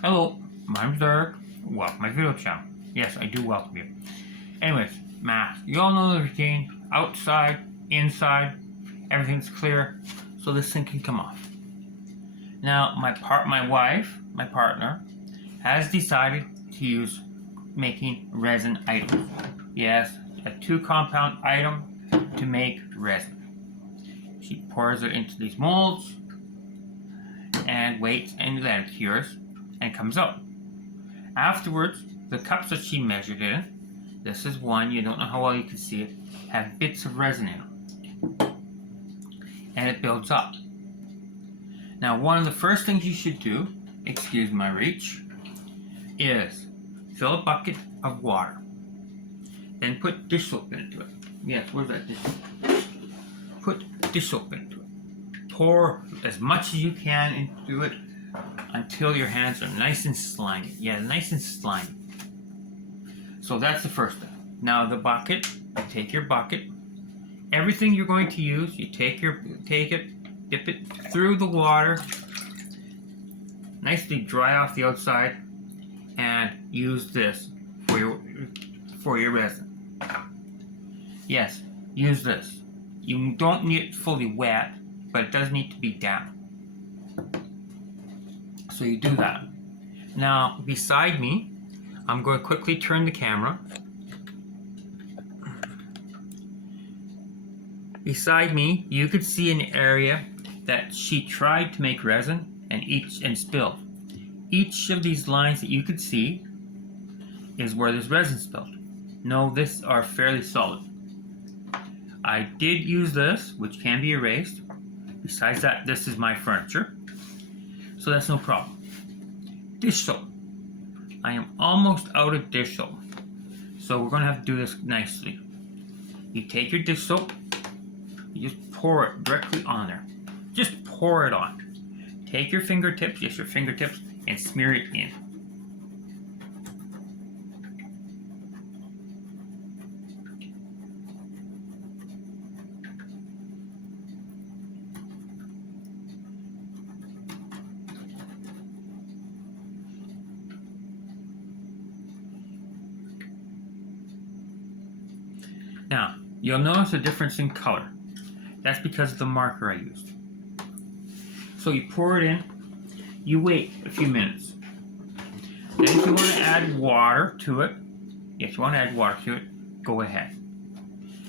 Hello, my name's Derek. Welcome to my video channel. Yes, I do welcome you. Anyways, mask. You all know the routine. Outside, inside, everything's clear, so this thing can come off. Now, my partner, has decided to use making resin items. Yes, a 2-compound item to make resin. She pours it into these molds and waits, and then it cures and comes out. Afterwards, the cups that she measured in, this is one, you don't know how well you can see it, have bits of resin in them. And it builds up. Now, one of the first things you should do, excuse my reach, is fill a bucket of water. Then put dish soap into it. Yes, where's that dish soap? Put dish soap into it. Pour as much as you can into it until your hands are nice and slimy. Yeah, nice and slimy. So that's the first thing. Now the bucket, take your bucket. Everything you're going to use, you take it, dip it through the water, nicely dry off the outside, and use this for your resin. Yes, use this. You don't need it fully wet, but it does need to be damp. So you do that. Now, beside me, I'm going to quickly turn the camera. Beside me, you could see an area that she tried to make resin and spilled. Each of these lines that you could see is where this resin spilled. No, these are fairly solid. I did use this, which can be erased. Besides that, this is my furniture, so that's no problem. Dish soap. I am almost out of dish soap, so we're going to have to do this nicely. You take your dish soap, you just pour it directly on there. Just pour it on. Take your fingertips, just your fingertips, and smear it in. Now, you'll notice a difference in color. That's because of the marker I used. So you pour it in, you wait a few minutes. Then if you want to add water to it, go ahead.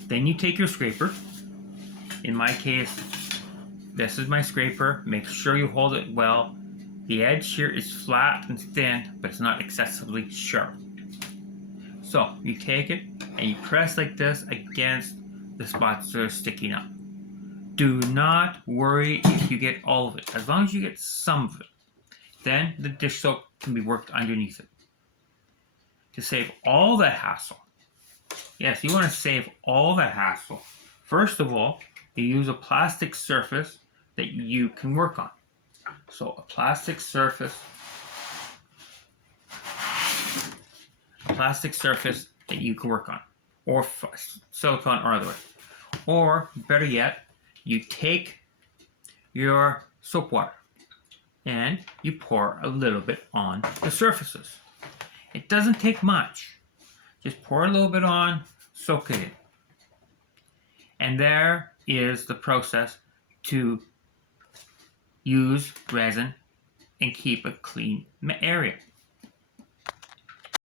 Then you take your scraper. In my case, this is my scraper. Make sure you hold it well. The edge here is flat and thin, but it's not excessively sharp. So you take it and you press like this against the spots that are sticking up. Do not worry if you get all of it. As long as you get some of it, then the dish soap can be worked underneath it. To save all that hassle, yes, you want to save all that hassle. First of all, you use a plastic surface that you can work on. So a plastic surface that you can work on, or silicone or otherwise. Or better yet, you take your soap water and you pour a little bit on the surfaces. It doesn't take much. Just pour a little bit on, soak it in. And there is the process to use resin and keep a clean area.